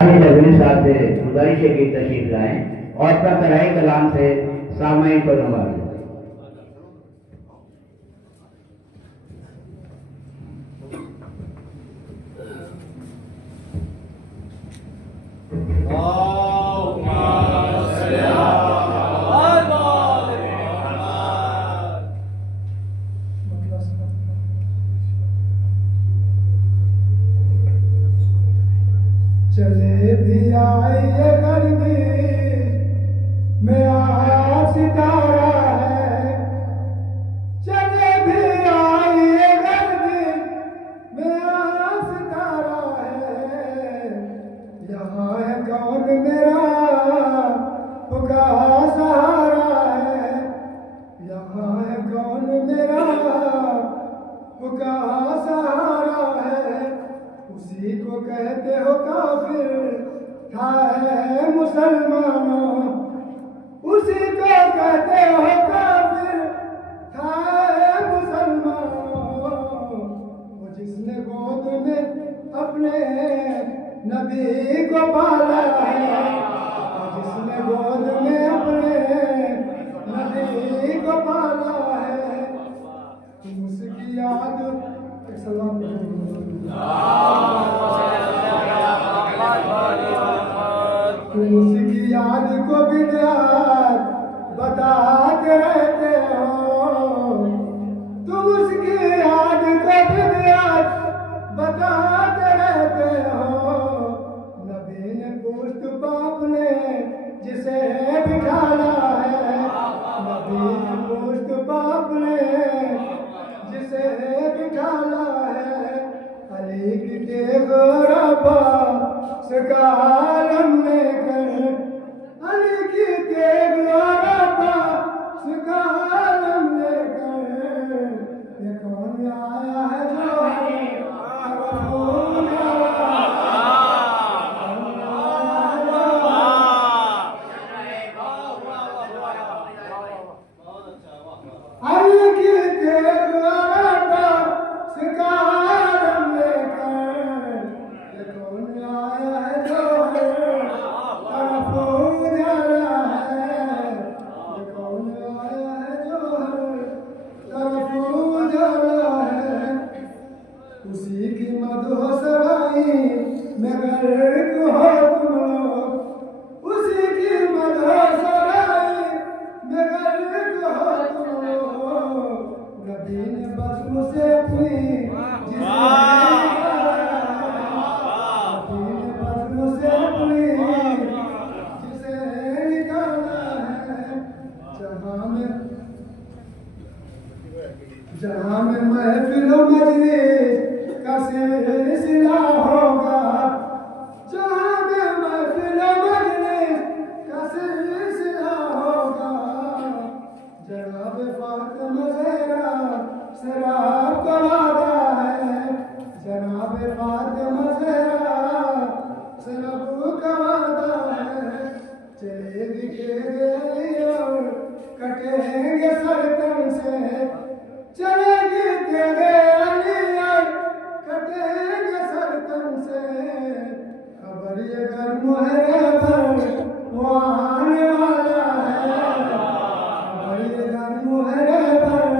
साहब से गुजारिश है कि तशरीफ लाएं और अपना तराई कलाम से सामईन को नवाजें। चले भी आए गर्मी में सितारा है, चले भी आए गर्मी में सितारा है। यहाँ है कौन मेरा पुका सहारा है, यहाँ है कौन मेरा पुका सहारा है। उसी को कहते हो काफिर था है मुसलमानों, उसी को कहते हो काफिर था है मुसलमानों। वो जिसने गोद में अपने नबी को पाला है, जिसने गोद में अपने नबी को पाला है। तुम उसकी याद उसकी याद को बिदात बताते रहते हो, तुम उसकी याद को बिदात बताते रहते हो। नबी ने पुष्ट बाप ने जिसे बिठाला है, नबी ने पुष्ट बाप ने जिसे बिठाला है। अली की तेगरबा सकालम लेकर, अली की तेगरबा सकालम लेकर, ये कौन आया है जो अली की तेगरबा सकालम लेकर, ये कौन आया है जो तरफ उजाला है, ये कौन आया है जो तरफ उजाला है। उसी की मदह सराई में गर्क हो तुम लोग, उसी की मदह सराई में गर्क हो तुम लोग। नबी ने बज़्म से अपनी जहाँ में महफिल मजलिस का सिलसिला होगा, जहाँ में महफिल मजलिस का सिलसिला होगा। जनाब फातिमा ज़हरा शराब का वादा है, जनाब फातिमा ज़हरा शराब का वादा है। चलेगी तेरे और कटेंगे सरतन से, चलेगी तेरे अलिया कटेंगे सरतन से। खबर ये गर्म है पर वो आने वाला है, खबर ये गर्म है पर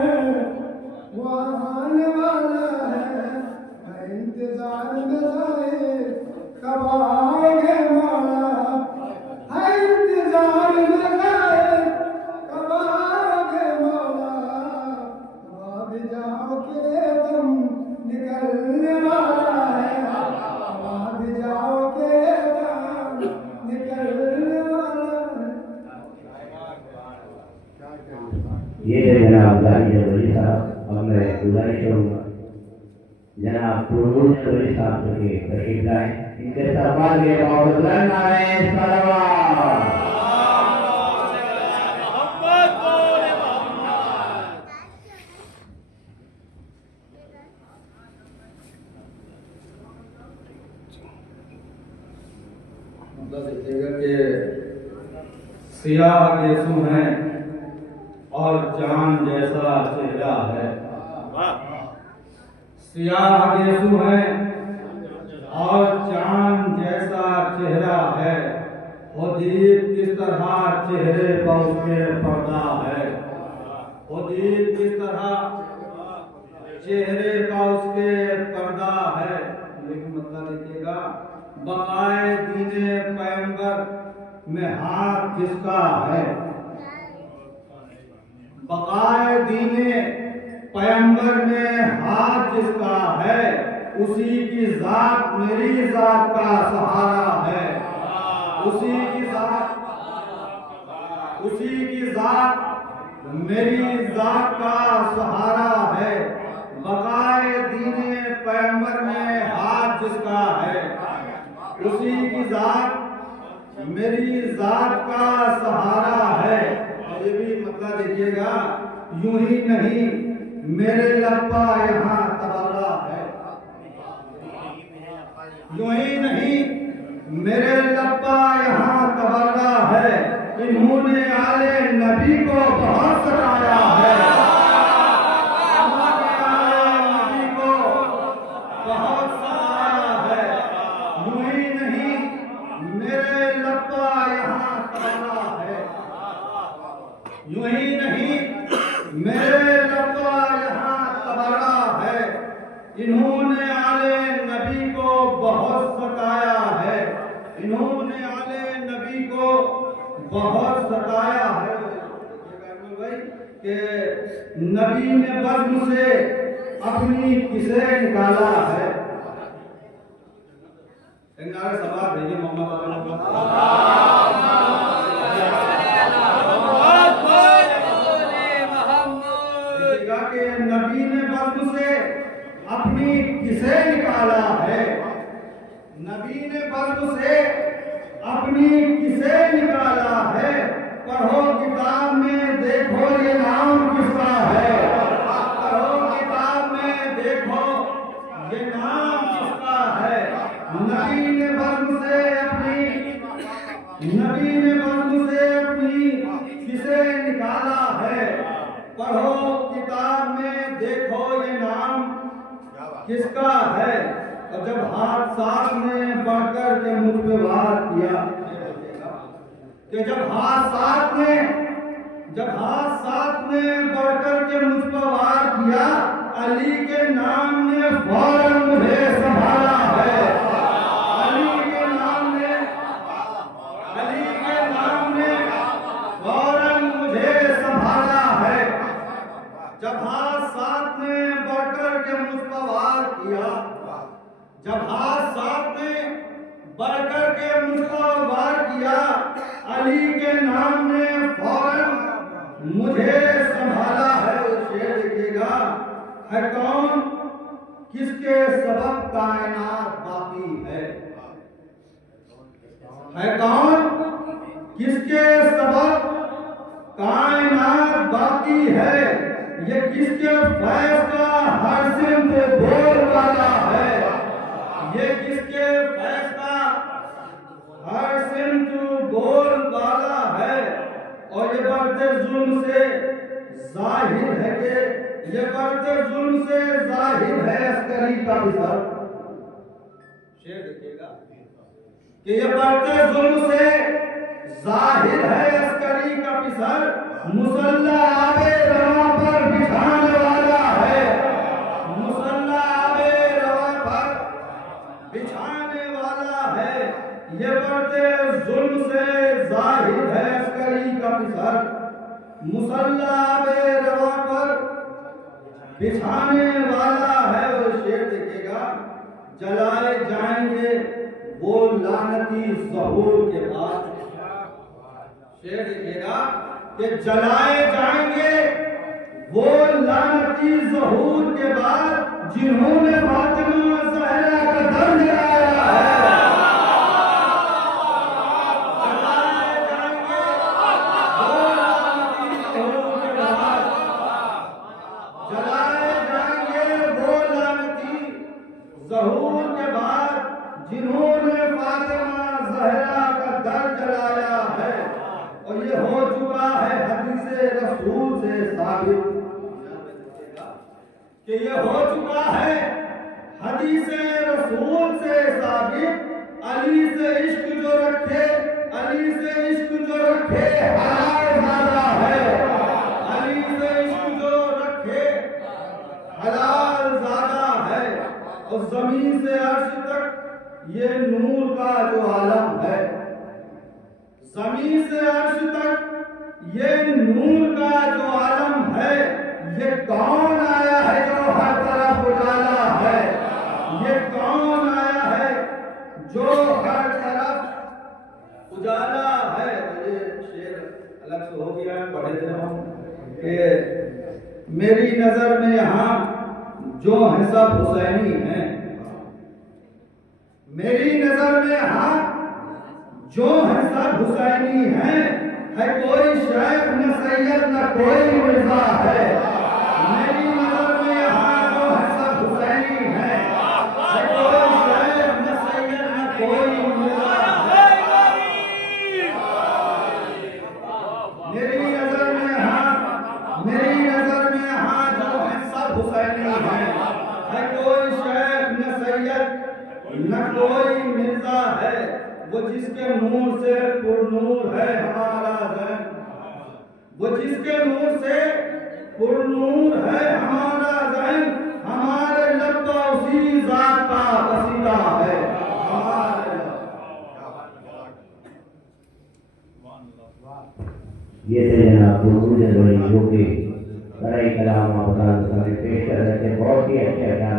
वो आने वाला है। इंतजार में जाहिर कब आओगे मौला, है इंतजार में जाहिर कब आओगे मौला। जाओ के तुम निकलने वाला है, अब जाओ के तुम निकलने वाला है। ये जनाब वली साहब, अब मैं गुजारिश करूँगा जनाब पुरगुल वली साहब के तशरीफ लाएं, इनके सरमाल के मौजूदन आए सलावत। सियाह गेसू हैं और चांद जैसा चेहरा है, सियाह गेसू हैं और चांद जैसा चेहरा वो दीप किस तरह चेहरे पर उसके पर्दा है, वो दीप किस तरह चेहरे का उसके पर्दा है। लेकिन मतलब देखिएगा, बकाए दीने पैगंबर में हाथ किसका है, बकाए दीने पैगंबर में हाथ जिसका है, उसी की जात मेरी जात का सहारा है, उसी की जात मेरी जात का सहारा है। बकाए दीने पैगंबर में हाथ जिसका है, उसी की जात मेरी जात का सहारा है। और ये भी मतलब देखिएगा, यूं ही नहीं मेरे लब्बा यहाँ तबर्रा है, यूं ही नहीं मेरे लब्बा यहाँ तबर्रा है। इन्होंने आले नबी को बहुत सताया है, इन्होंने आले नबी को बहुत सताया है। यूं ही नहीं मेरे लब्बा यहाँ तबर्रा है, यूं ही नहीं मेरे लब्बा यहाँ तबर्रा है। इन्होंने आले नबी को बहुत सताया है, इन्होंने आले नबी को बहुत सताया है। भाई कि नबी ने बज़्म से अपनी किसे निकाला है। एक नारे सवाल भेजिए मोहम्मद कि नबी ने बज़्म से अपनी किसे निकाला है, नबी ने बज़्म से अपनी किसे निकाला है। पढ़ो किताब में देखो ये नाम किसका है, पढ़ो किताब में देखो ये नाम किसका है। नबी ने बज़्म से अपनी किसे निकाला है। पढ़ो किताब में देखो ये नाम किसका है। और जब हाथ साथ में बढ़कर के मुझ पे वार किया, कि जब हाथ साथ में बढ़कर के मुझ पर वार किया, अली के नाम ने फौरन मुझे संभाला है, अली के नाम ने फौरन मुझे संभाला है। जब हाथ साथ में बढ़कर के मुझ पर वार किया, जब हाथ साथ में बढ़कर के मुझ पर वार किया, अली के नाम ने फौरन मुझे संभाला है। शेर देखिएगा, है कौन किसके सबब कायनात बाकी है कौन किसके सबब कायनात बाकी है। ये किसके फैज़ का हर सिमत बोल वाला है, ये किसके फैज़ का हर सिमत बोल वाला है। और ये बढ़ते जुल्म से जाहिर है कि ये बढ़ते जुल्म से जाहिर है अस्करी का विसर। शेर देखिएगा कि ये बढ़ते जुल्म से जाहिर है अस्करी का विसर। मुसल्ला आबे रवा पर बिछाने वाला है, मुसल्ला आबे रवा पर बिछाने वाला है। ये बढ़ते जुल्म से जाहिर है अस्करी का विसर। मुसल्ला आबे रवा पर बिछाने वाला है। और शेर देखिएगा, जलाए जाएंगे वो लानती ज़हूर के बाद। शेर देखिएगा कि जलाए जाएंगे वो लानती ज़हूर के बाद, जिन्होंने फातिमा ज़हरा का दम जलाया है। जलाए जाएंगे वो लानती ज़हूर के बाद, जलाए जाएंगे वो लानती ज़हूर के बाद, जिन्होंने फातिमा ज़हरा का दर जलाया है। और ये हो चुका है हदीसे रसूल से साबित, कि ये हो चुका है हदीसे रसूल से साबित। अली से इश्क जो रखे, अली रखे हलाल ज़ादा है। अली से इश्क जो रखे हलाल ज़ादा है। और ज़मीन से अर्श तक ये नूर का जो आलम है। ज़मीन से अर्श तक ये नूर का जो आलम है। ये कौन आया है जो हर तरफ उजाला है। ये कौन आया है जो हर तरफ उजाला है। ये शेर अलग से हो गया, पढ़े थे हम कि मेरी नजर में यहाँ जो है सब हुसैनी हैं। मेरी नजर में यहाँ जो है सब हुसैनी हैं। है कोई शेख न सैयद न कोई मिर्जा है। मेरी नजर में यहाँ जो है सब हुसैनी हैं। है कोई शेख न सैयद न कोई मिर्जा है। मेरी नजर में यहाँ जो है सब हुसैनी हैं। है कोई शेख न सैयद न कोई मिर्जा है। वो जिसके नूर से पुरनूर है हमारा ज़ैन। वो जिसके नूर से पुरनूर है हमारा ज़ैन। हमारे लब का उसी ज़ात का कसीदा है। ये थे जनाब गुरु जो कि बड़े कलाम और पेश कर रहे थे। बहुत ही अच्छे अल्लाह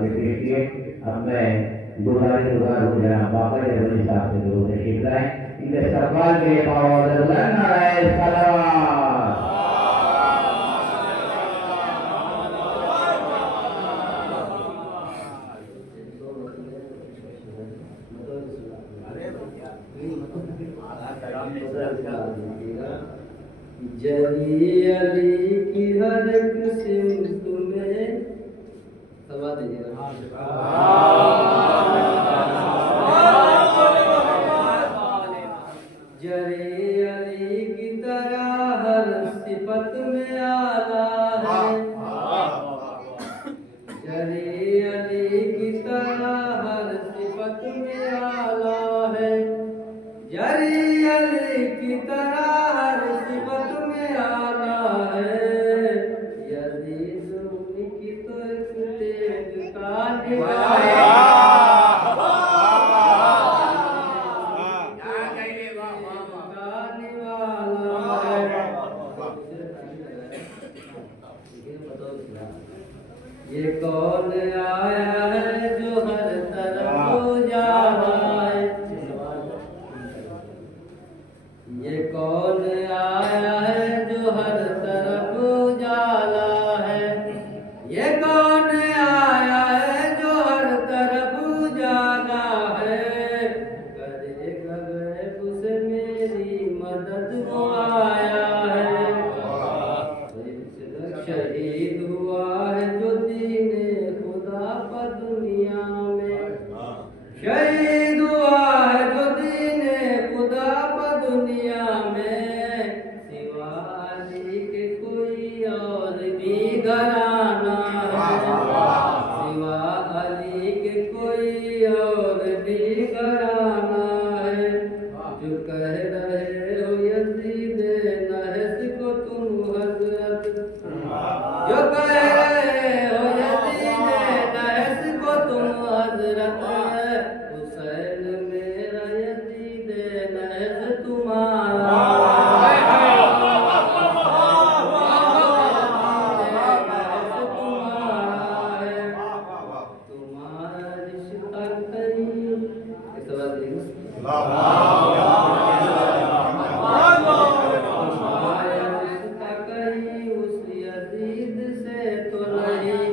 ने पेश किए। अब मैं गुजारिश हूँ जनाब बाबा जबरी साहब से जो तशरीफ लाए, इनके इस्तकबाल के लिए जरी अली की हर एक सिमत में सवा दीजिएगा। जरी अली की तरह हर सिफत में आला है। जरी अली की तरह हर सिफत में आला है। जरी अली की तरह हर सिफत में आला है। यजीद उनकी तो एक तेज का निगाह ये कौन आया है जो हर तरफ उजाला है। ये कौन आया है जो हर तरफ उजाला है। ये कौन आया है जो हर तरफ उजाला है। करेगा गैब से मेरी मदद वो आया है। शहीद हुआ है जो दीने खुदा पर दुनिया में। शहीद हुआ है जो दीने खुदा पर दुनिया में। सिवा अली के कोई और भी घराना है। सिवा अली के कोई और भी घराना है। जो कह रहे हो यजीद नहस को तुम हजरत। जो कह रहे हो यजीद नहस को तुम हजरत। हुसैन मेरा यजीद नहस तुम्हारा। तुम्हारा रिश्ता कहीं उस यजीद से तो नहीं।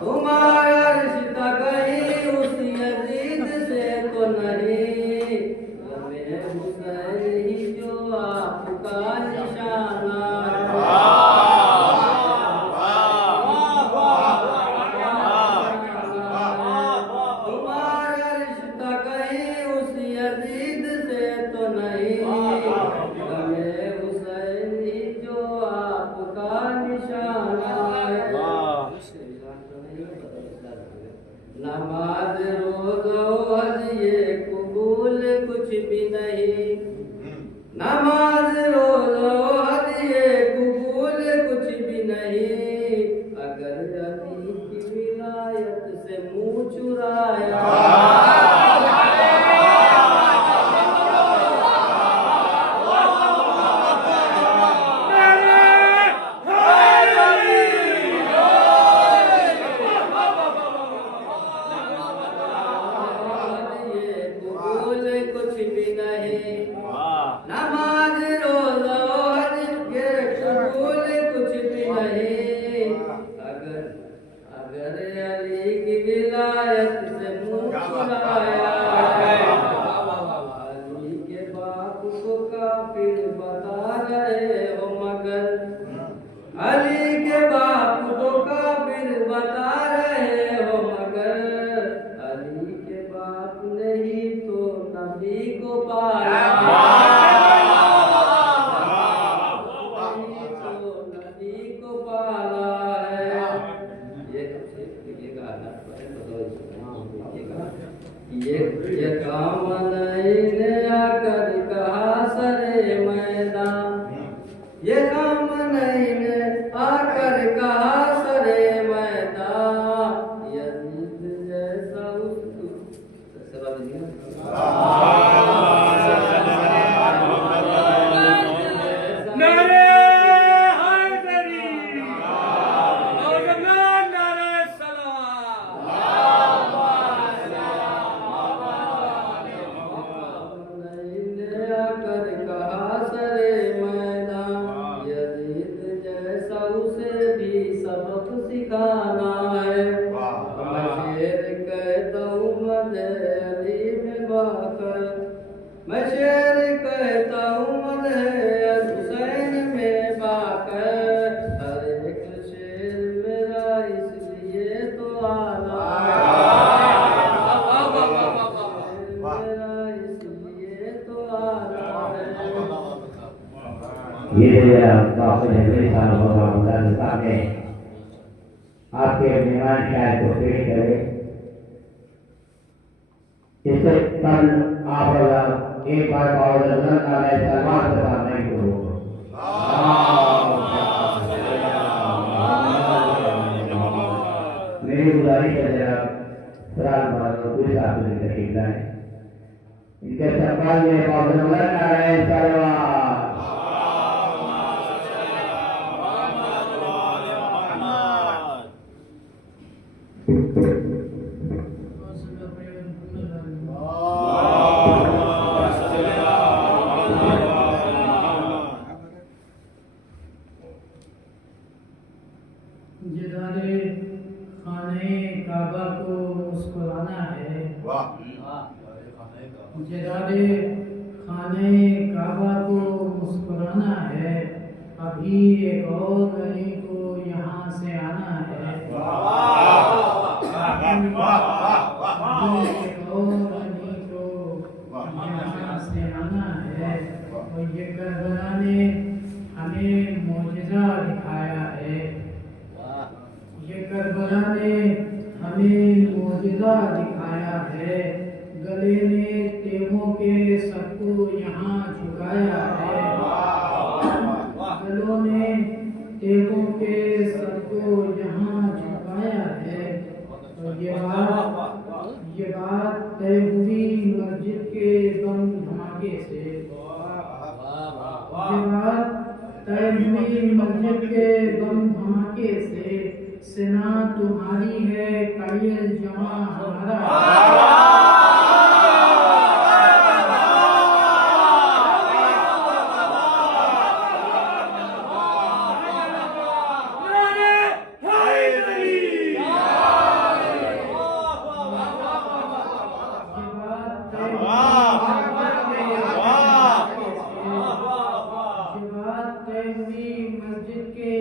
तुम्हारा रिश्ता कहीं उस यजीद से तो नहीं। गमे हुसैन ही जो आपका निशाना है। तुम्हारा रिश्ता कहीं उस यजीद से तो नहीं। गमे हुसैन ही जो आपका निशाना है। नमाज रोज़ हज ये कबूल कुछ भी नहीं। नमाज रोज़ो हज ये कबूल कुछ भी नहीं, अगर अली की विलायत से मुंह चुराया। नमाज रोज़ो हज के कबूल कुछ भी नहीं, अगर अली की विलायत से मुंह चुराया। अली के बाप को काफिर बता रहे हो मगर, अली के बाप को काफिर बता रहे हो मगर, अली के बाप ने ही तो नबी को पाया। ये काम नहीं आकर कहा सरे मैदान, ये काम नहीं आकर कहा सरे मैदान, यजीद जैसा उसको सबक सिखाना है। मैं शेर कहता हूँ मद अली में बाकर, मैं शेर कहता हूँ मद हुसैन में बाकर, हर एक शेर मेरा इसलिए तो आला मेरा इसलिए तो आला है। ये सामने आपके मेहमान शायद को पेश करे। इससे कल आप एक बार और सलमान से नहीं करो। मेरी गुजारिश है जरा पूरे साथ में तशरीफ लाएं। इनके सरकार में जिदारे खाने काबा को मुस्कुराना है, जिदारे खाने काबा को मुस्कुराना है, अभी एक और अली को यहाँ से आना है। एक और अली को यहाँ से आना है। और ये करबला ने हमें मोजिज़ा दिखाया है, ये करबला ने हमें मोजिज़ा दिखाया है। गले ने तेगों के सबको यहाँ झुकाया है, गलों ने तेगों के सबको यहाँ झुकाया है। और ये बात तय हुई मस्जिद के बम धमाके से, ये बात तय हुई मस्जिद के बम धमाके से। सेना तुम्हारी है कायल जमा हमारा मस्जिद के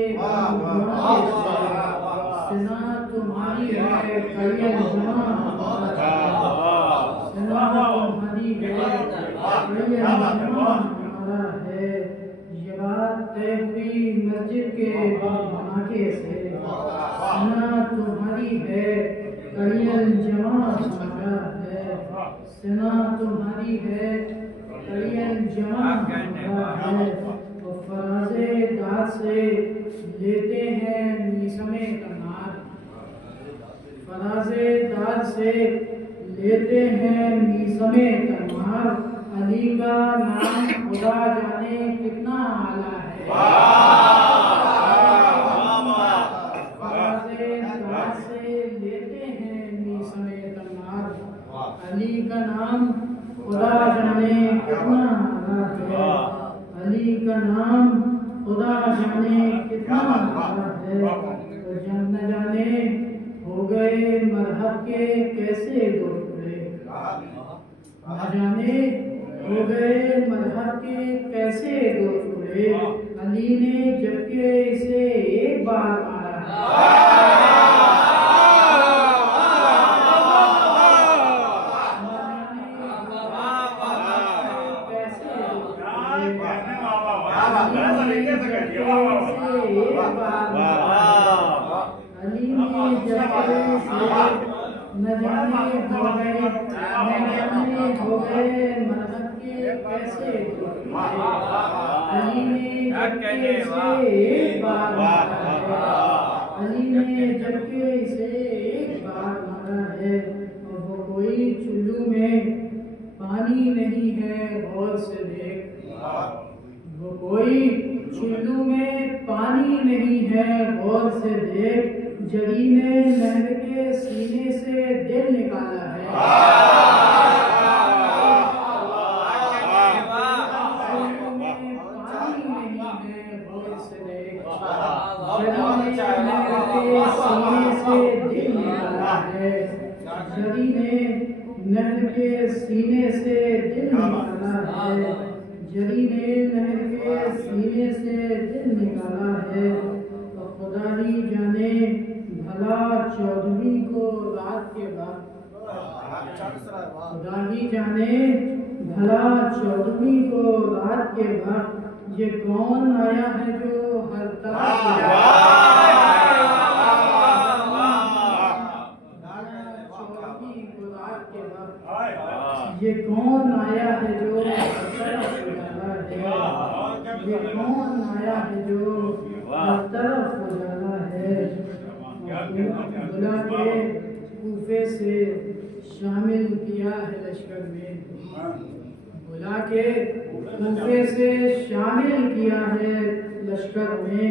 सेना तुम्हारी है कायल जमा सेना तुम्हारी है कायल जमा हमारा है। ये बात तय हुई मस्जिद के धमाके से, सेना तुम्हारी है कायल जमा हमारा है, सेना तुम्हारी है कायल जमा हमारा से लेते हैं मीसमे तलवार, अली का नाम खुदा जाने कितना आला है। से लेते हैं मीसमे तलवार, अली का नाम खुदा जाने कितना आला है। अली का नाम खुदा जाने कितना आला है। तो जब न जाने हो गए मरहब के कैसे दो टुकड़े, न जाने हो गए मरहब के कैसे दो टुकड़े, अली ने जबकि इसे एक बार मारा अली ने जबकि न जाने हो गए मरहब के कैसे दो टुकड़े, अली ने जबकि इसे एक बार मारा है। अली ने जबकि इसे एक बार मारा है। और वो कोई चुल्लू में पानी नहीं है, गौर से देख। वो कोई चुल्लू में पानी नहीं है, गौर से देख। जरी ने नहर के सीने से दिल निकाला है। जरी ने नहर के सीने से दिल निकाला है। जरी ने नहर के सीने से दिल निकाला है। तो खुदा ही जाने भला 14वीं को रात के वक्त, खुदा ही जाने भला 14वीं को रात के वक्त, ये कौन आया है जो हर तरफ ये कौन आया है जो हर तरफ उजाला है। ये कौन आया है जो हर तरफ उजाला है। बुला के कूफे से शामिल किया है लश्कर में, बुला के कूफे से शामिल किया है लश्कर में।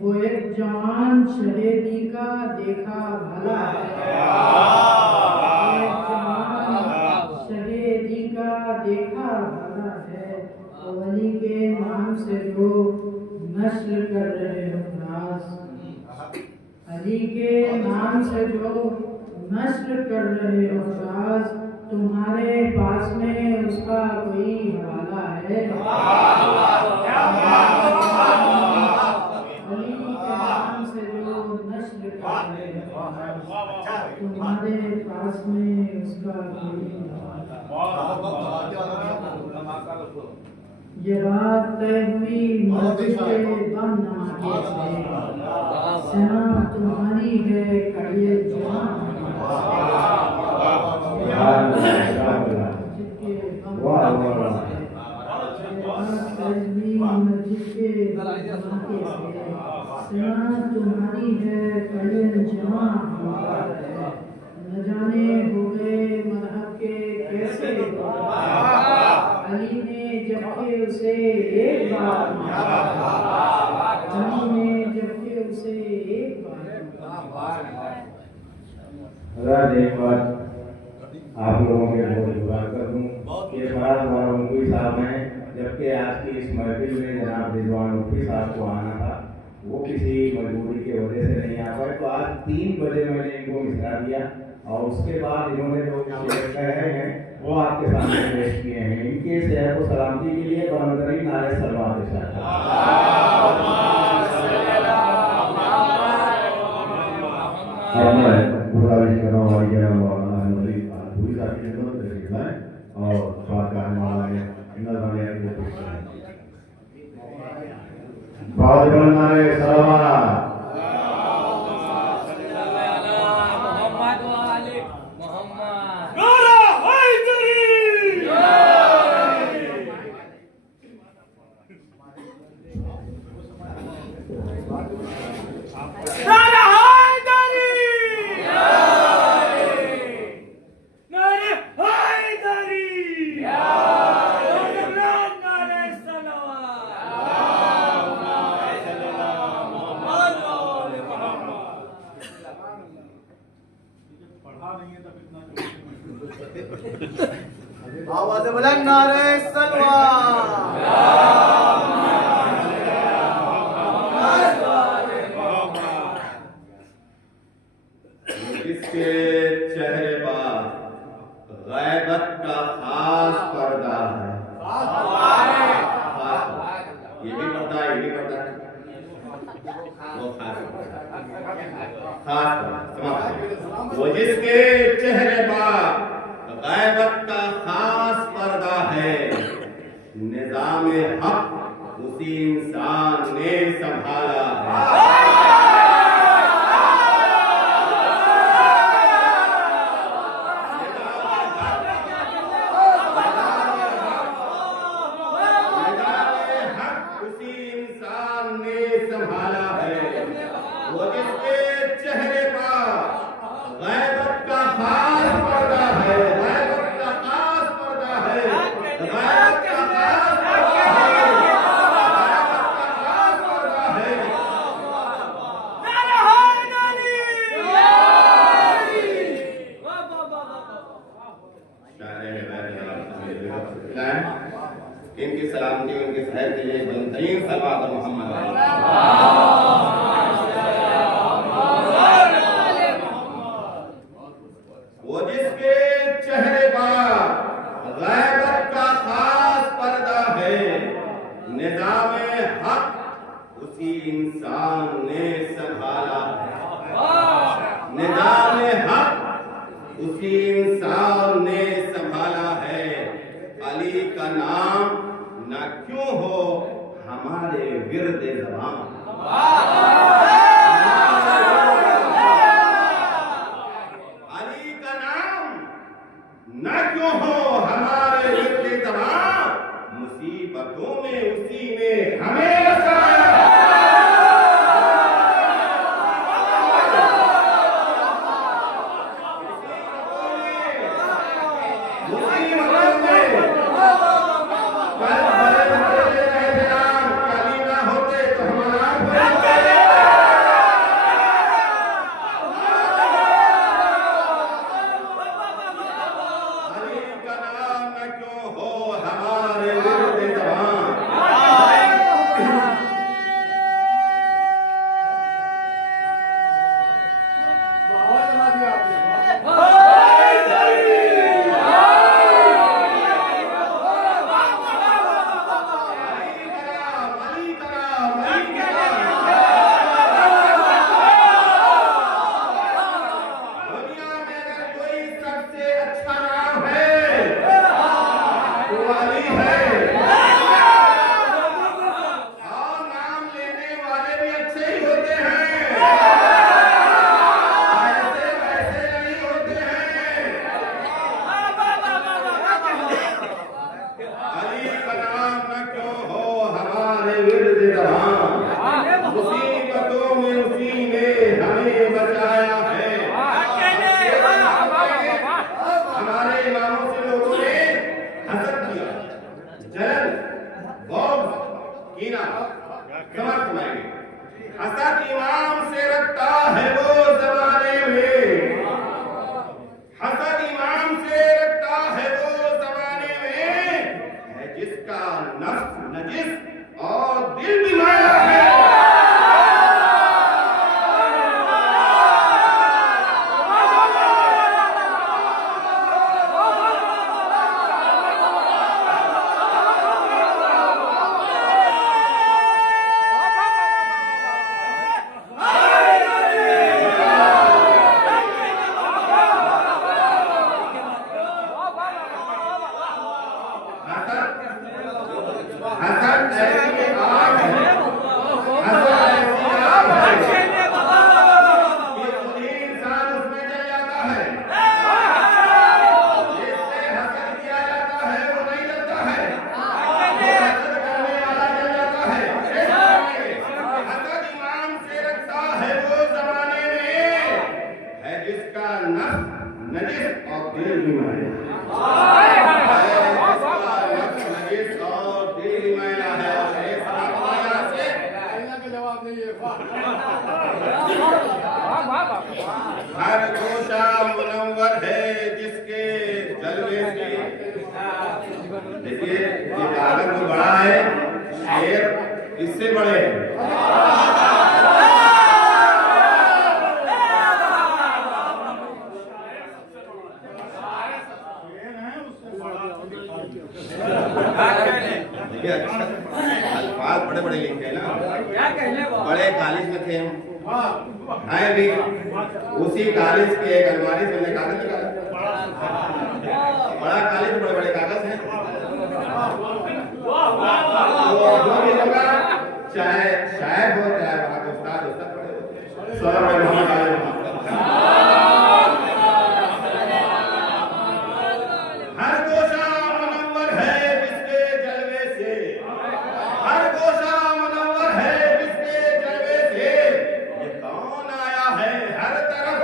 वो एक जवान शहीदी का देखा भला है। एक जवान शहीदी का देखा भला है। अली के नाम से जो नस्ल कर रहे हो नाज, अली के नाम से जो नस्ल कर रहे हो नाज, तुम्हारे पास में उसका कोई हवाला है। अली के नाम से जो नस्ल कर रहे हो नाज, तुम्हारे पास में उसका कोई हवाला। ये बात तय हुई मस्जिद के बम धमाके से, सेना तुम्हारी है कड़िए जवान। मस्जिद के बम धमाके से, सेना तुम्हारी है कड़िए जवान। न जाने हो गए मरहब के कैसे, अली ने जबकि उसे एक बार मारा। अली ने जबकि उसे एक बार एक बार आप लोगों के बहुत दुआ कर दूं कि हमारा मुफ्ती साहब हैं, जबकि आज की इस महफिल में जनाब रिजवान मुफ्ती साहब को आना था, वो किसी मजबूरी की वजह से नहीं आ पाए। तो आज 3 बजे मैंने इनको मिसरा दिया और उसके बाद इन्होंने जो शेर कहे हैं वो आपके सामने पेश किए हैं। इनके शहर को सलामती के लिए बरतरीन नारे सलवात बुलंद नारे सलवार। जिसके चेहरे पर गैबत का खास पर्दा है, ये भी पर्दा है, ये भी पर्दा है, वो खास वो जिसके चेहरे पर गैबत का खास पर्दा है, निज़ाम हक उसी इंसान ने संभाला है। वो जिसके चेहरे पर गैबत का खास पर्दा है, गैबत का खास पर्दा है, गैबत का खास पर्दा है, खास पर्दा है। इनकी सलामती उनके शहर के लिए बुलंदतरीन सलवात मोहम्मद। वो जिसके चेहरे पर गैबत का खास पर्दा है, निज़ाम हक उसी इंसान ने संभाला है। निज़ाम हक उसी इंसान ने संभाला है। अली का नाम न क्यों हो हमारे विर्द ज़बान। न क्यों हो हमारे विर्द ज़बान, मुसीबतों में उसी ने हमें बचाया। मुसीबतों में कभी ना होते तो हमारा मुसीबतों में उसी ने हमें बचाया है। हमारे इमामों से लोगों ने हसद किया, जलन, बौग, कीना, कमर कमाएंगे। हसद इमाम से रखता है वो ज़माने में, हसद इमाम से रखता है वो ज़माने में, है जिसका नफ्स नजिस और दिल भी माया है। दिल देखिए ये कागज तो बड़ा है, शेर इससे बड़े हैं। देखिए अच्छा अल्फाज बड़े बड़े लिखे हैं ना, बड़े कॉलेज में थे हम, आए भी उसी कॉलेज के एक अलमारी से मैंने कागज निकाला, बड़ा कॉलेज बड़े बड़े कागज हैं। तो जो भी होगा चाहे शायर हो चाहे वहाँ के उस्ताद उस्ताद बड़े हो, सर बड़े मोहम्मद आले हर गोशा मुनव्वर है जिसके जलवे से, हर गोशा मुनव्वर है जिसके जलवे से, ये कौन आया है हर तरफ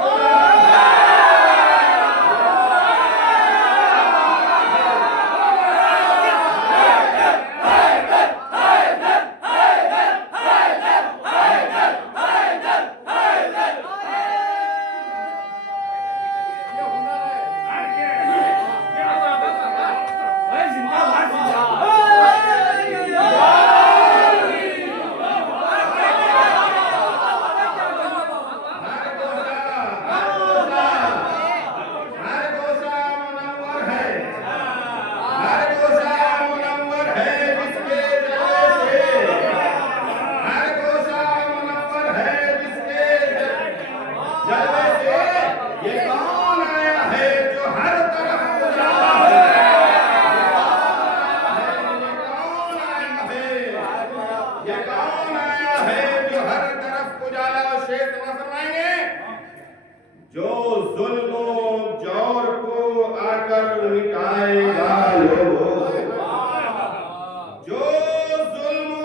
जो जुल्म जौर को आकर मिटाएगा लोगों, जो जुल्म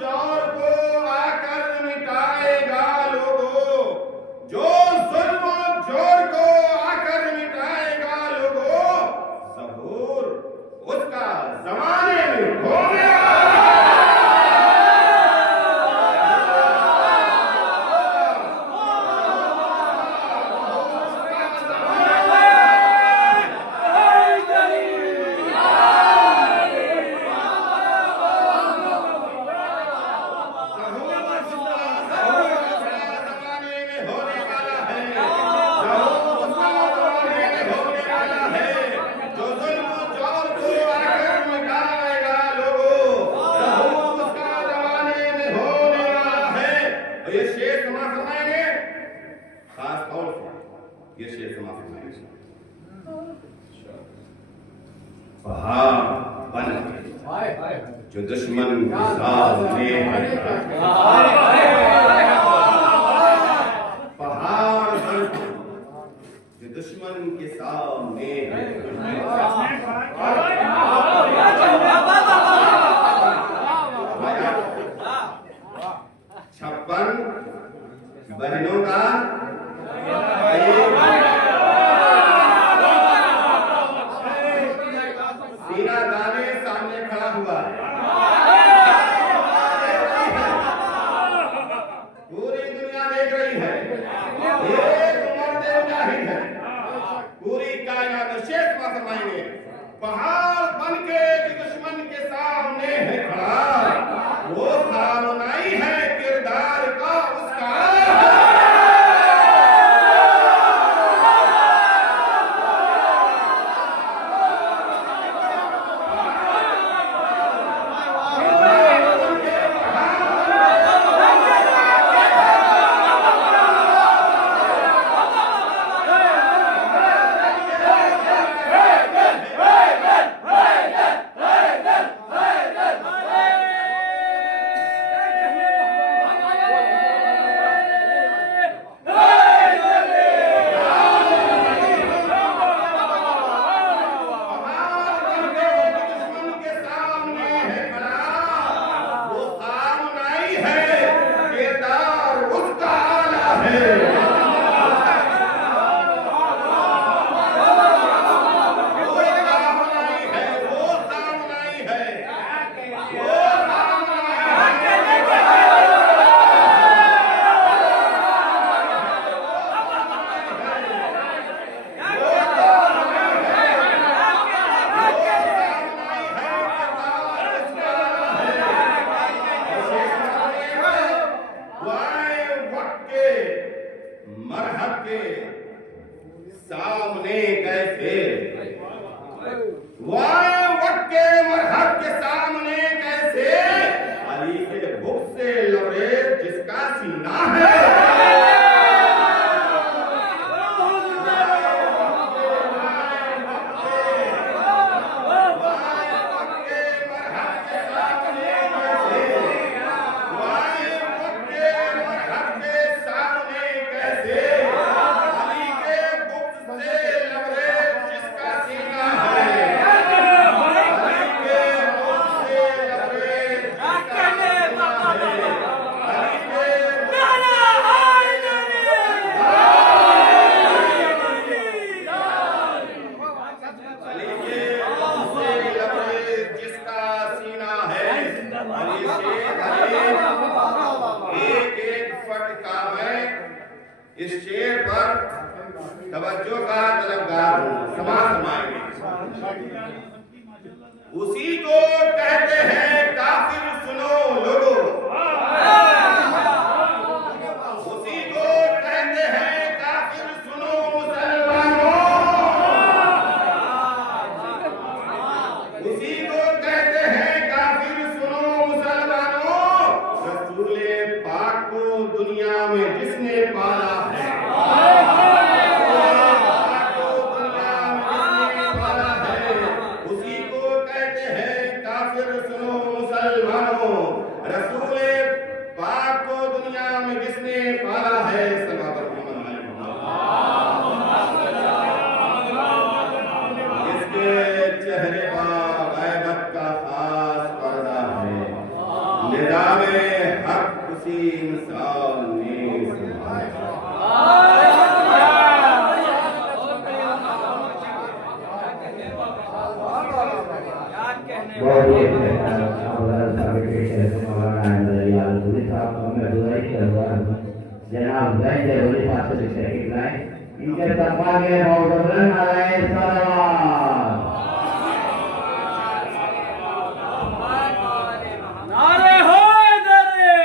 जौर को आकर मिटाएगा लोगों, जो जुल्म जौर को आकर मिटाएगा लोगों, ज़हूर उसका ज़माने में हो गया। जो दुश्मन के सामने पहाड़ जो दुश्मन के सामने छप्पन बहनों का सीना दाने सामने खड़ा हुआ है। पूरी दुनिया देख रही है, एक मर्द मुजाहिद है, पूरी कायनात शेख फरमाएंगे पहाड़ बन के जो दुश्मन के सामने है खड़ा, वो सामनाई है किरदार का उसका। एक एक फटका में इस शेर पर तवज्जो का तलबगार हूं। समाएंगे। उसी को कहते हैं काफिर, सुनो लोगो। उसी को कहते हैं काफिर, सुनो मुसलमानों। उसी को कहते हैं काफिर, सुनो मुसलमानों। रसूले पाक को दुनिया में जिसने पाला है, रसूले पाक को दुनिया में जिसने पाला है, इसके चेहरे पर गैबत का खास पर्दा है। निजामे हक उसी इंसान ने संभाला। जनाब जैन जरूरी साहब से तशरीफ लाए। इनके इस्तकबाल के मौजूदन नारे सलावत। नारे हैदरी।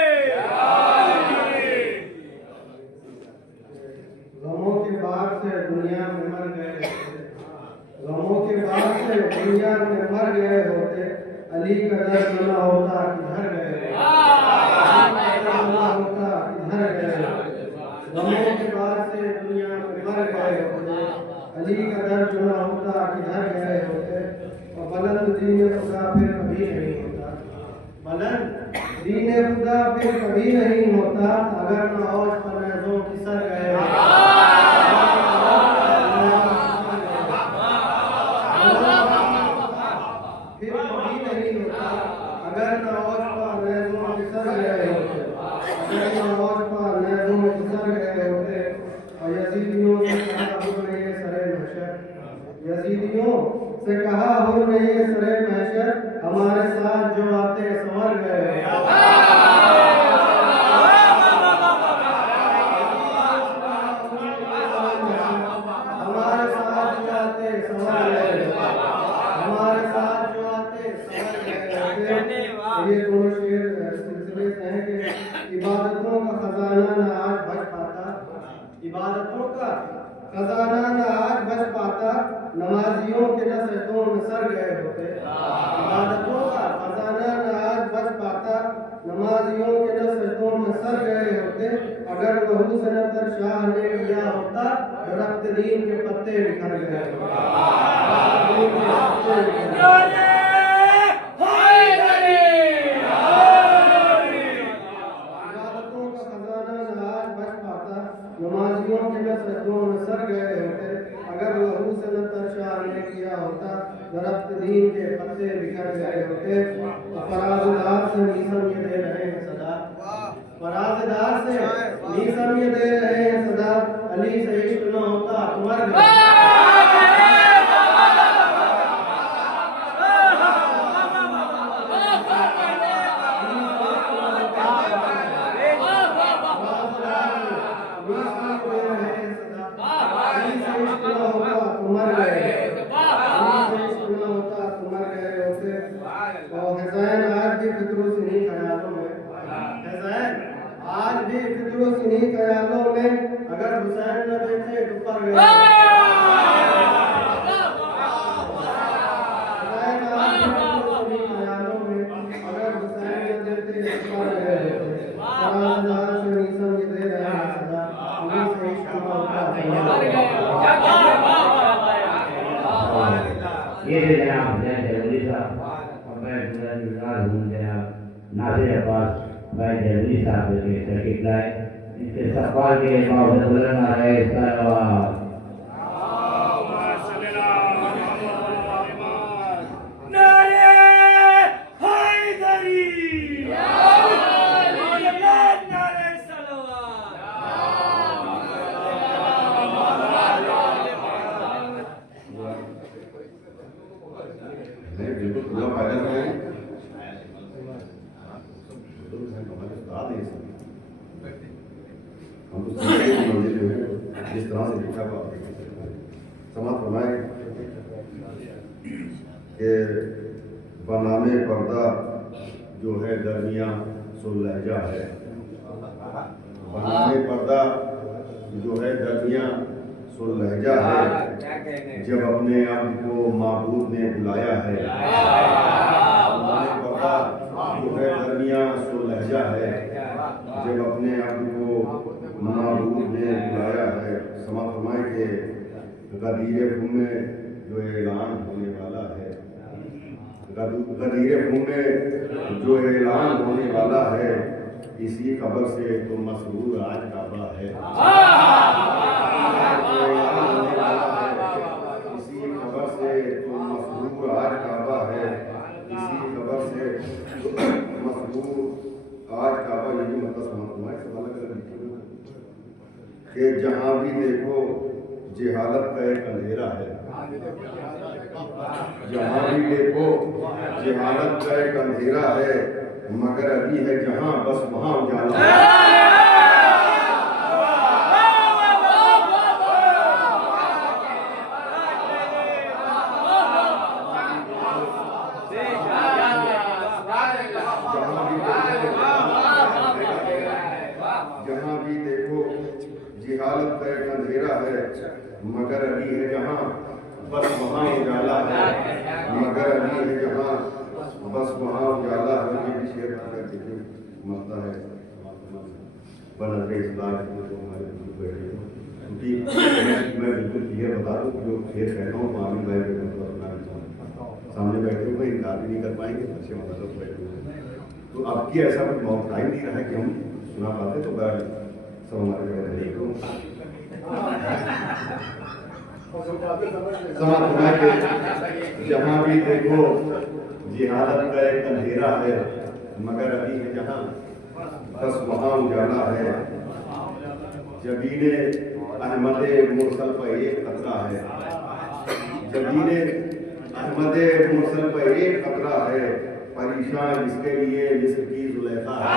गमों के बाद से दुनिया में मर गए, गमों के बाद से दुनिया में मर गए होते, अली का दर्द न होता किधर गए, गमों के बाद से दुनिया में मर गए होते, अली का दर्द न होता किधर गए होते। और बुलंद दीन खुदा फिर कभी नहीं होता, बुलंद दीन खुदा फिर कभी नहीं होता, अगर न औज पर नज़ों की सर गए फिर कभी नहीं होता, अगर न औज पर नज़ों की सर गए होते, अगर न औज पर नज़ों की सर गए होते। और यजीदियों से कहा हो रही सरे महशर, यजीदियों से कहा हो रही सरे महशर, हमारे साथ जो आते संवर गए। हमारे साथ जो आते संवर गए, हमारे साथ जो आते संवर गए। ये दोनों शेर सिलसिले से हैं कि इबादतों का खजाना न आज बच पाता, इबादतों का खजाना न आज बच पाता, नमाजियों के न सजदों में सर गए होते। इबादतों का खजाना न आज बच पाता, नमाजियों के न सजदों में सर गए होते। अगर वहू से न तर शाह ने किया होता, दरख्त दीन के पत्ते बिखर गए होते। नमाजियों के न सजदों में सर गए होते, अगर लहू से न तरशा ने किया होता, दरख्त दीन के पत्ते बिखर गए होते। तो फराजदार से मीसम ये दे रहे हैं सदा, फराजदार से मीसम ये दे रहे हैं सदा, अली से इश्क न होता तो मर गए। आज भी फिक्रों से नहीं ख्यालों में, अगर हुसैन न देते तो पर गए। ख्यालों में, अगर हुसैन न देते तो पर गए। फराजदार से मीसम ये दे रहे हैं सदा, अली से इश्क न होता ये जनाब जैन जरूरी साहब और मैं जनाब नासिर अब्बास भाई जरूरी साहब के तशरीफ लाए। इनके इस्तकबाल के मौजूदन नारे सलावत। समाप्त फरमाए कि बनामे पर्दा जो है दरमिया सो लहजा है। बनामे पर्दा जो है दरमिया सो लहजा है, जब अपने आप को माबूद ने बुलाया है। बनामे पर्दा जो है दरमिया सो लहजा है, जब अपने आप को माबूद ने बुलाया है। समाप्त फरमाए के गदीर खून में जो ऐलान होने वाला है, गदीर खून में जो ऐलान होने वाला है, इसी खबर से तो मसरूर आज काबा है। इसी खबर से तो मसरूर आज काबा है, इसी खबर से तो मसरूर आज काबा। यही मतलब समझ कि जहाँ भी देखो जहालत का एक अंधेरा है, जहाँ भी देखो जहालत का एक अंधेरा है, मगर अभी है जहाँ बस वहाँ उजाला है। जहाँ भी देखो जिहालत का एक अंधेरा है, मगर अभी है जहाँ बस वहाँ उजाला है, मगर अभी है जहाँ बस वहाँ उजाला है। ये भी शेर मसला है बनर इस्लाम जो हमारे बुजुर्ग बैठे हैं, क्योंकि मैं बिल्कुल क्लियर बता दूँ जो शेर कहता हूँ तो आमिर भाई सामने बैठे हुए इनकार भी नहीं कर पाएंगे, अच्छे मतलब बैठे हुए। तो अब की ऐसा कुछ मौका टाइम नहीं रहा है कि हम सुना पाते, तो सब हमारे नहीं को जहाँ भी देखो जिहालत का एक अंधेरा है, मगर अभी है जहाँ बस वहाँ उजाला है। जबीने अहमद मुरसल पर एक खतरा है, जबीने अहमद मुरसल पर एक खतरा है, परेशान जिसके लिए मिस्र की जुलेखा है।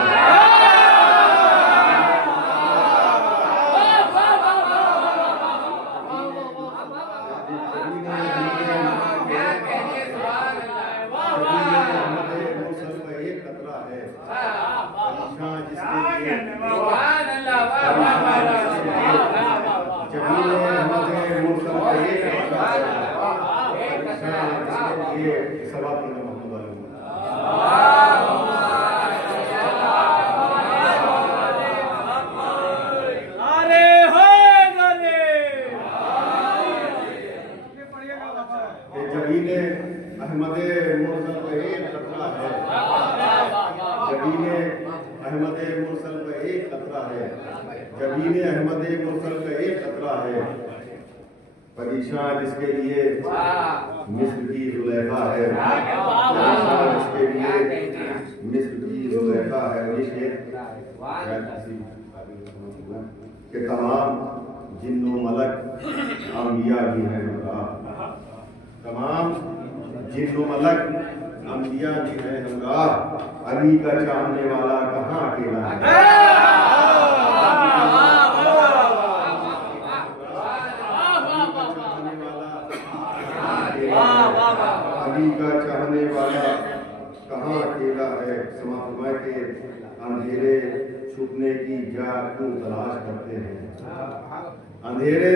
जबीने अहमद मुरसल का एक खतरा है, परेशान जिसके लिए मिस्र की जुलेखा है, परेशान जिसके लिए मिस्र की जुलेखा है। कि तमाम जिन्नो मलक अंबिया भी हैं हमरा, तमाम जिन्नो मलक अंबिया भी हैं हमरा, अली का चाहने वाला कहाँ अकेला है। अली का चाहने वाला कहाँ अकेला है। समाप्त के अंधेरे छुपने की जा क्यों तलाश करते हैं, अंधेरे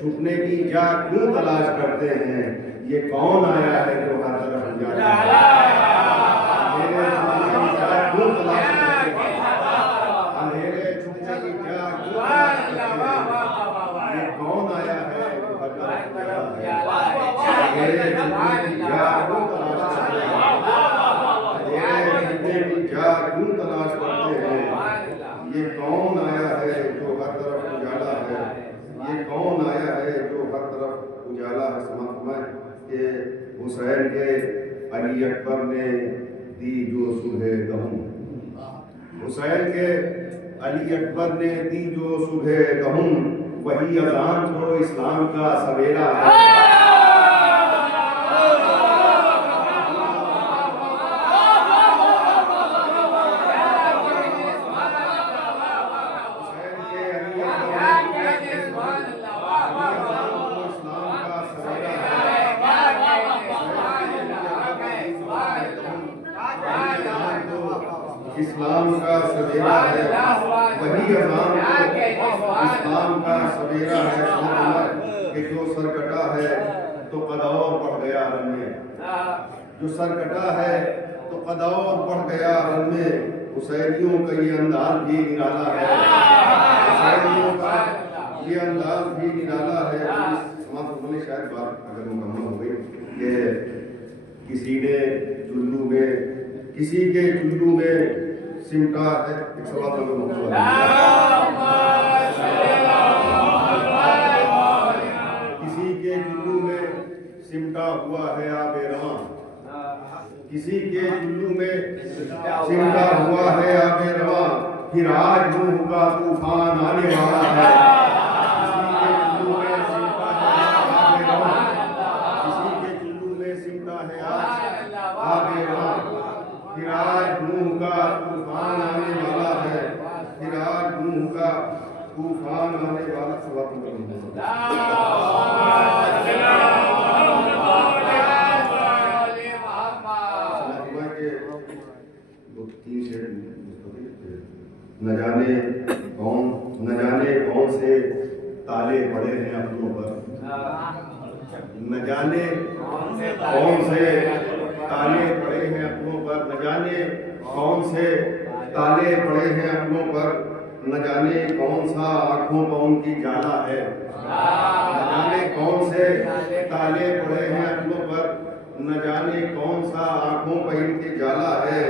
छुपने की जा क्यों तलाश करते हैं, ये कौन आया है जो हर तरफ उजाला है। अंधेरे छुपने की जा क्यों तलाश करते हैं, अंधेरे छुपने की जा क्यों तलाश करते हैं, ये कौन आया है जो हर तरफ उजाला है। अंधेरे छुपने की जा क्यों तलाश करते हैं, अंधेरे छुपने की जा क्यों तलाश करते हैं, ये कौन आया है जो हर तरफ उजाला है, ये कौन आया है जो हर तरफ उजाला है। समाप्त के हुसैन के अली अकबर ने दी जो सुबह गहूं, हुसैन के अली अकबर ने दी जो सुबह गहूं, वही अज़ान तो इस्लाम का सवेरा है। इस्लाम का सवेरा है, वही अज़ान तो इस्लाम का सवेरा है। कि जो सर कटा है तो कदौर बढ़ गया रन में, जो सर कटा है तो कदौर बढ़ गया रन में। हुसैनियों का ये अंदाज भी निराला है, हुसैनियों का ये अंदाज भी निराला है। समाज शायद बात अगर मुकम्मल हो गई कि किसी के चुल्लू में सिमटा है। एक सवाल किसी के चुल्लू में सिमटा हुआ है आबे रवां, किसी के चुल्लू में सिमटा हुआ है आबे रवां, फिर आज नूह का तूफान आने वाला है। फिर आज नूह का तूफान आने वाला है, फिर आज नूह का तूफान आने वाला। न जाने कौन से ताले पड़े हैं अपनों पर, न जाने कौन से ताले पड़े हैं अपनों पर, न जाने कौन से ताले पड़े हैं अपनों पर, न जाने कौन सा आंखों का उनकी जाला है, न जाने कौन से ताले पड़े हैं अपनों पर, न जाने कौन सा आंखों पर इनकी जाला है,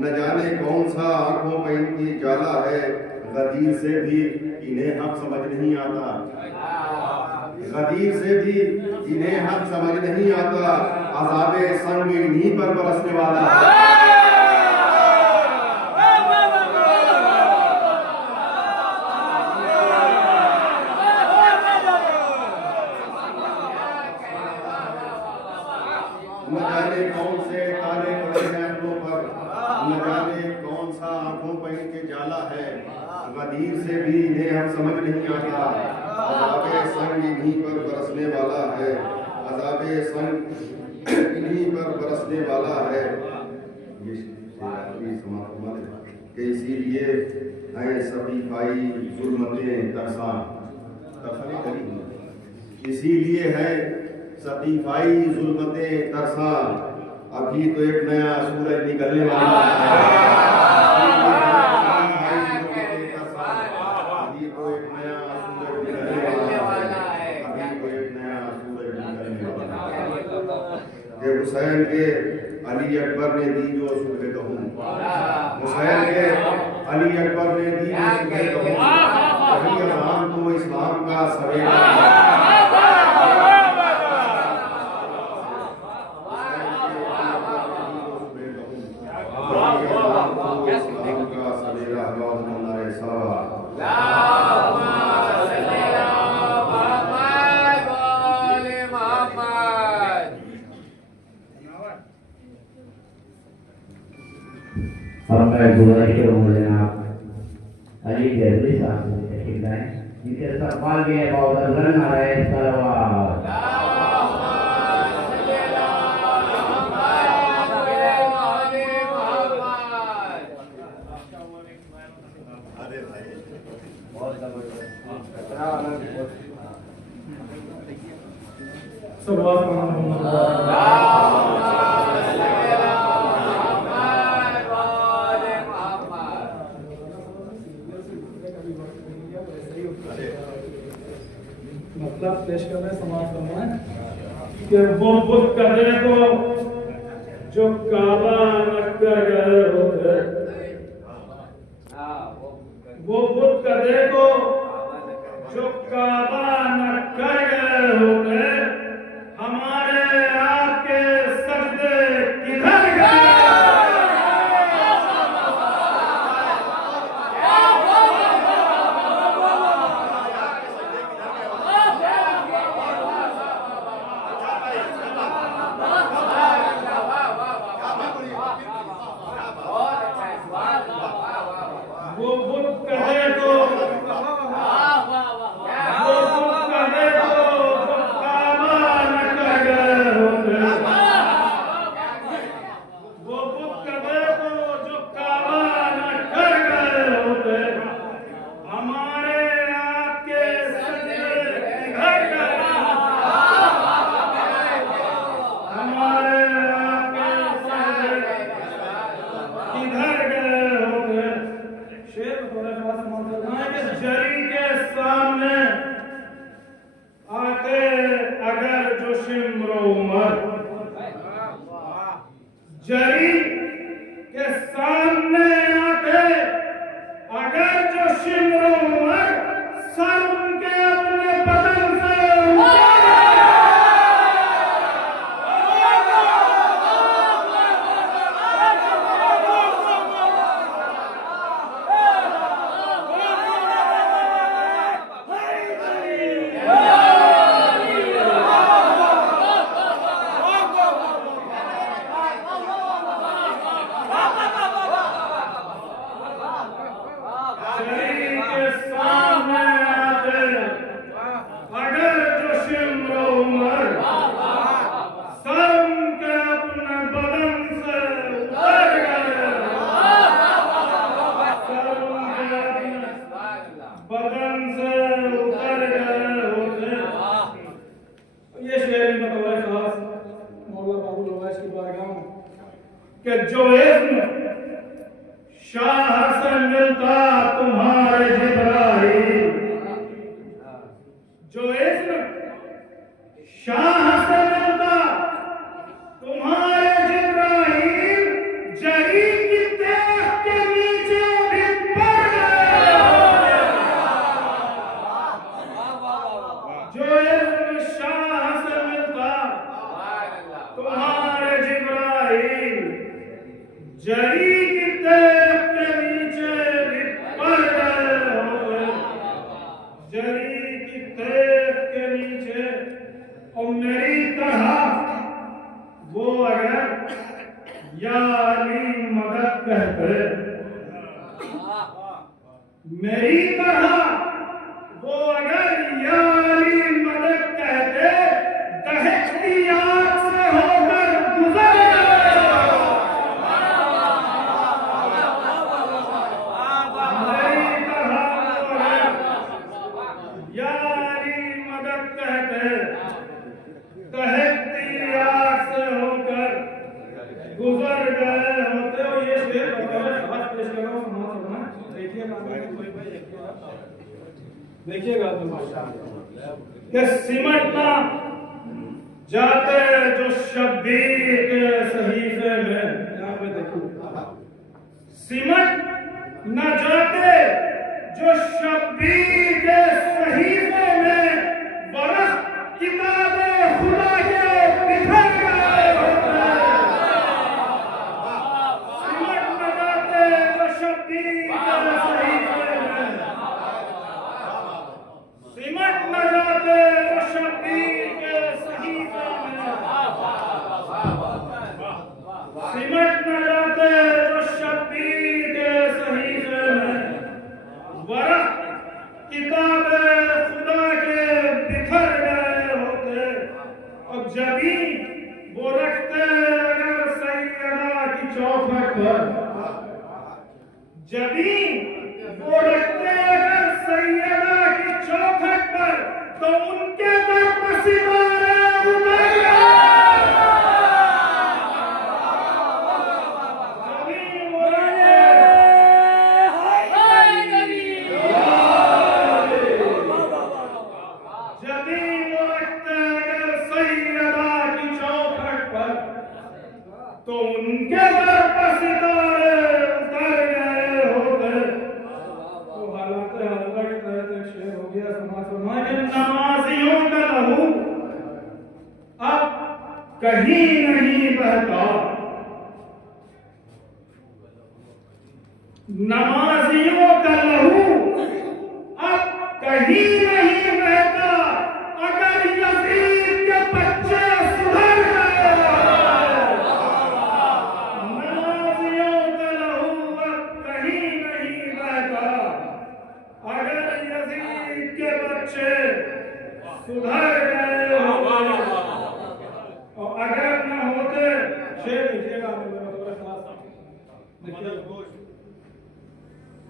न जाने कौन सा आंखों पर इनकी जाला है। गदीर से भी इन्हें हक समझ नहीं आता, गदीर से भी इन्हें हक समझ नहीं आता। अज़ाबे संग इन्हीं पर बरसने वाला है। न जाने कौन से ताले पड़े हैं आंखों पर, न जाने कौन सा आंखों पर इनके जाला है। गदीर से भी इन्हें हम समझ नहीं आता। अज़ाबे संग इन्हीं पर बरसने वाला है, अज़ाबे संग इन्हीं पर बरसने वाला है। ये कि इसीलिए है सफीफाई जुल्मतें तरसा, इसीलिए है सफीफाई जुल्मतें तरसा। अभी तो एक नया सूरज निकलने वाला है, अभी तो एक नया सूरज निकलने वाला है, अभी तो एक नया सूरज निकलने वाला है। हुसैन के अली अकबर ने दी जो सुबह कहूँ, हुसैन के अली अकबर ने दी जो सुबह कहूँ, वही अज़ान तो इस्लाम का सवेरा है। मैं गुजारिश करूँगा जनाब अली जैदी साहब से तशरीफ लाएं, जिनके इस्तकबाल में बहुत अज़न आ रहे सलावत। मतलब पेश कर रहे समाज करना है कि वो बुत करे को जो काबा न कर गए होते, वो बुत करे को जो काबा न कर गए होते, हमारे आपके सजदे किधर गए। जरी के सामने आके अगर जो शिमरो उमर सर उनके अपने बदन से कि जो इल्म शाह से मिलता तुम्हारे जिब्राइल, जो इल्म शाह से मिलता तुम्हारे जिब्राइल, जरी की तेज के नीचे भी पड़ गए। जो इल्म शाह से मिलता तुम्हारे जिब्राइल, जरी की तेज के नीचे भी पड़ गए होंगे। जरी की तेज के नीचे और मेरी तरह वो अगर या अली मदद कहते, मेरी तरह वो अगर या अली मदद कहते, दहकती आग से होकर गुजर देखिएगा कि सिमटना जाते जो शब्बीर के सहीफे में, यहाँ पे देखो, सिमट न जाते जो शब्बीर के सहीफे में, बरस किताबे खुदा के बिखर गए होते। सिमट न जाते जो शब्बीर के सहीफे में, सिमट न जाते जो शब्बीर के सहीफे में, सिमट न जाते जो शब्बीर के सहीफे में, वरक़ किताबे खुदा के बिखर गए होते। अब जबी वो रखते अगर सैयदा की चौखट पर, जबी वो रखते अगर सैयदा की चौखट पर, तो उनके दर पर सितारे उतर गए। जबी वो रखते अगर सैयदा की चौखट पर, तो उनके दर पर सितारे उतर गए होते। तो हालात हल्का के तहत एक शेर हो गया, समाज के नमाजियों का लहू अब कहीं नहीं बहता, नमाजियों का लहू अब कहीं नहीं बहता, अगर यजीद के बच्चे सुधर गए। नमाजियों का लहू अब कहीं नहीं बहता, अगर यजीद के बच्चे सुधर गए होते। और अगर न होते, शेर लिखिएगा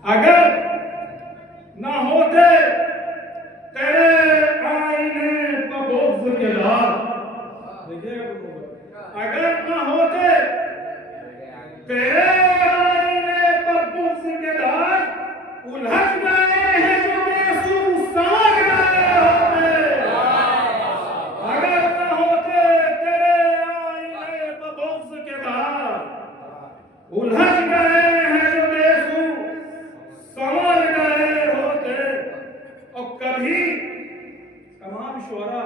अगर न होते तेरे आईने पर बुग़्ज़ के दाग, अगर न होते तेरे आईने पर बुग़्ज़ के दाग, उलझ गए हैं जो बेसू साग गए होते। अगर न होते तेरे आईने पर बुग़्ज़ के दाग, उलझ गए हैं जो देशु संभल गए होते। और कभी तमाम शुअरा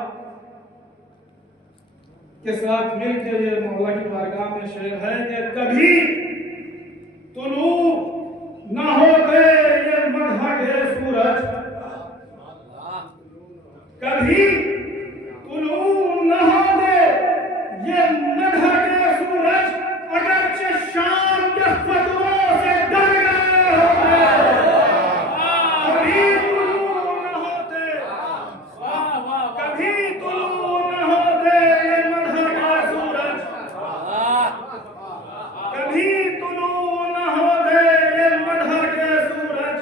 के साथ मिलकर ये मौला की बारगाह में शेर है कि कभी तुलू न होते ये मदह के सूरज, कभी तुलू न होते ये मदह के सूरज, अगरचे शाम के फतवों से डर गए होते। कभी तुलू न होते, कभी तुलू न होते ये मदह के सूरज, कभी तुलू न होते ये मदह के सूरज,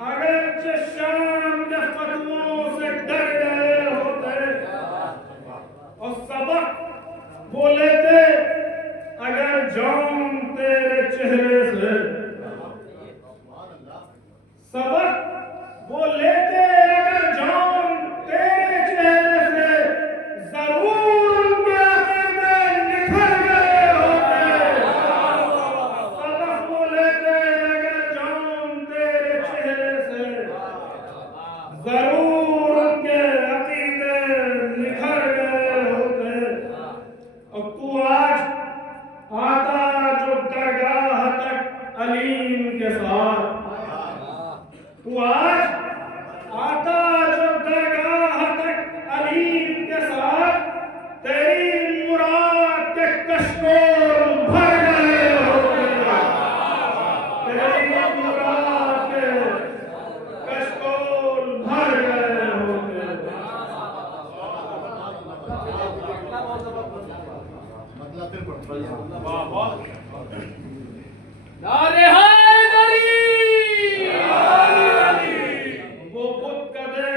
अगरचे शाम के फतवों से डर गए होते। और सबक वो लेते अगर जान तेरे चेहरे से, सबक वो लेते अगर जान तेरे चेहरे से, जरूर उनके अकीदे निखर गए होते। सबक वो लेते अगर जान तेरे चेहरे से, जरूर उनके अकीदे निखर गए होते। और तू आज आता जो दरगाह तक अलीम के साथ, तू आज आता जो दरगाह तक अलीम के साथ, तेरी मुराद के कशकोल भर गए होते। तेरी मुराद के कशकोल भर गए होते। नारे हैदरी, वो बुत कदे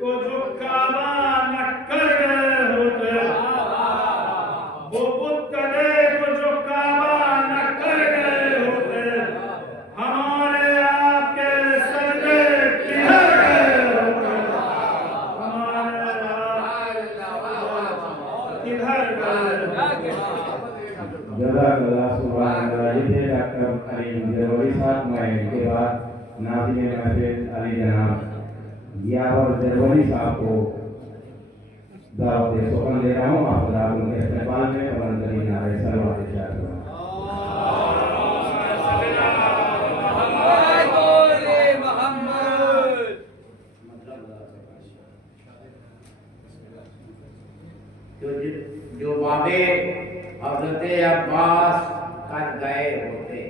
को जो काबा न कर गए होते, वो बुत कदे को जो काबा न कर गए होते, हमारे आपके सजदे किधर गए होते। हमारे आप किधर गए होते। जज़ाकल्लाह सुभान अल्लाह। ये थे डॉक्टर अलीम जरवली साहब। मैं इनके बाद नाज़िम महफिल अली जनाब यावर जरवली साहब को दावत सुखन दे रहा हूँ। आप उनके इस्तेमाल में कमल करीम नारे सलवात इरशाद करें। जो वादे हज़रत अब्बास कर गए होते,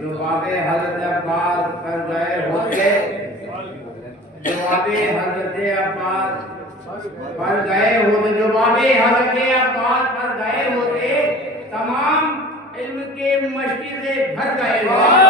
जो वादे हज़रत अब्बास कर गए होते, जो वादे हज़रत अब्बास पर गए होते, जो वादे हज़रत अब्बास पर गए होते, तमाम इल्म के मस्ती से भर गए होते।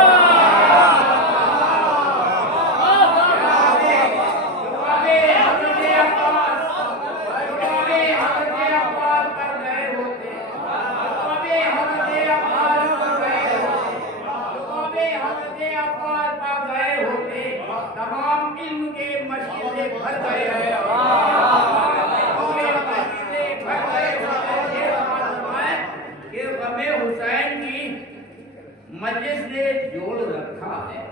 तमाम इल्म के मस्जिद से भर गए हैं। कि गमे हुसैन की मजलिस ने जोड़ रखा है।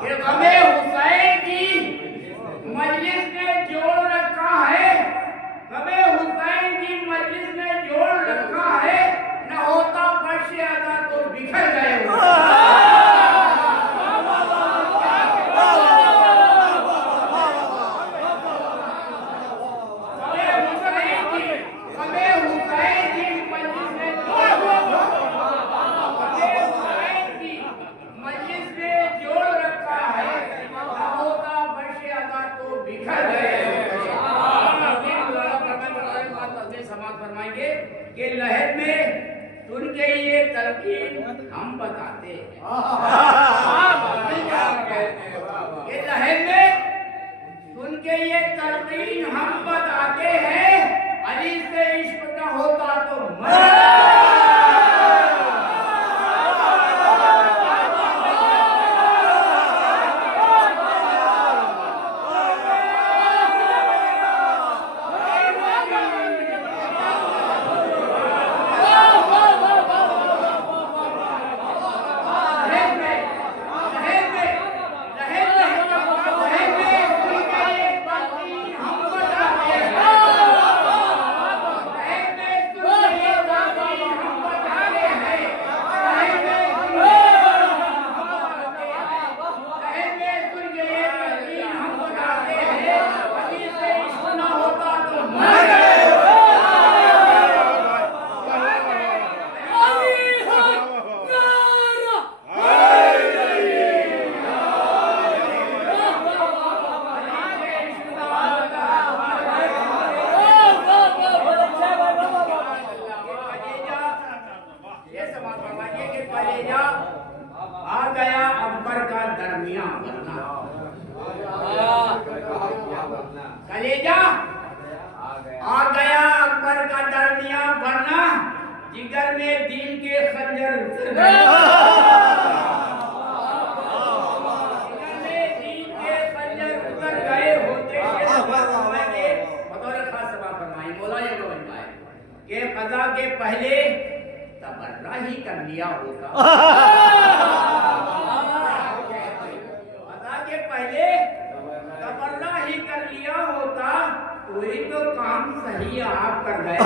कि गमे हुसैन की मजलिस ने जोड़ रखा है। गमे हुसैन की मजलिस ने जोड़ रखा है। न होता फर्श अदा तो बिखर गए होते। के लहर में सुन के ये तलकीन हम बताते हैं। ये लहर में सुन के ये तलकीन हम बताते हैं। अली से इश्क न होता तो मर जिगर में दीन के खंजर उतर गए। जिगर में दीन के खंजर उतर गए होते बतौर खास सभा फरमाई मौला ये बनवाए कि कज़ा के पहले तबर्रा ही कर लिया होता। कज़ा के पहले तबर्रा ही कर लिया होता कोई तो काम सही आप कर गए।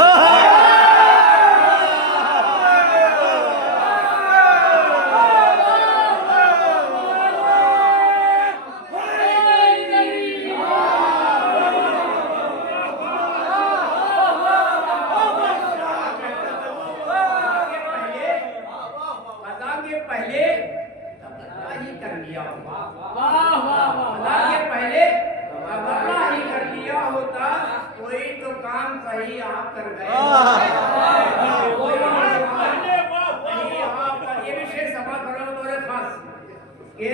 सही आप कर गए। ये विषय सभा करो खास के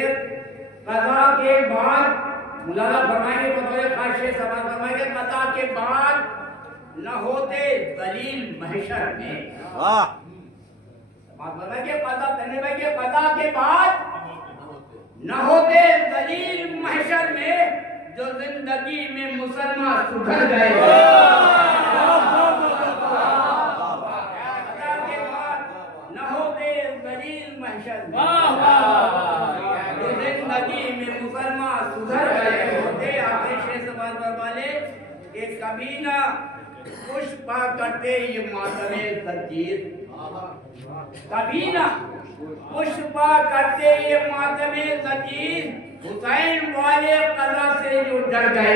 कज़ा के बाद मुलाजा फरमाएंगे बतौर खास शेर सभा फरमाएंगे कज़ा के बाद न होते दलील महशर में। फरमाएंगे कज़ा करने वाले कज़ा के बाद न होते दलील महशर में जो जिंदगी में मुसलमान सुधर गए। जो जिंदगी में मुसलमान सुधर गए होते आपने शेर समाज पर वाले कि कभी ना पुष्पा करते ये मातमे तजीर, कभी ना पुष्पा करते ये मातमे तजीर हुसैन वाले कज़ा से जो डर गए।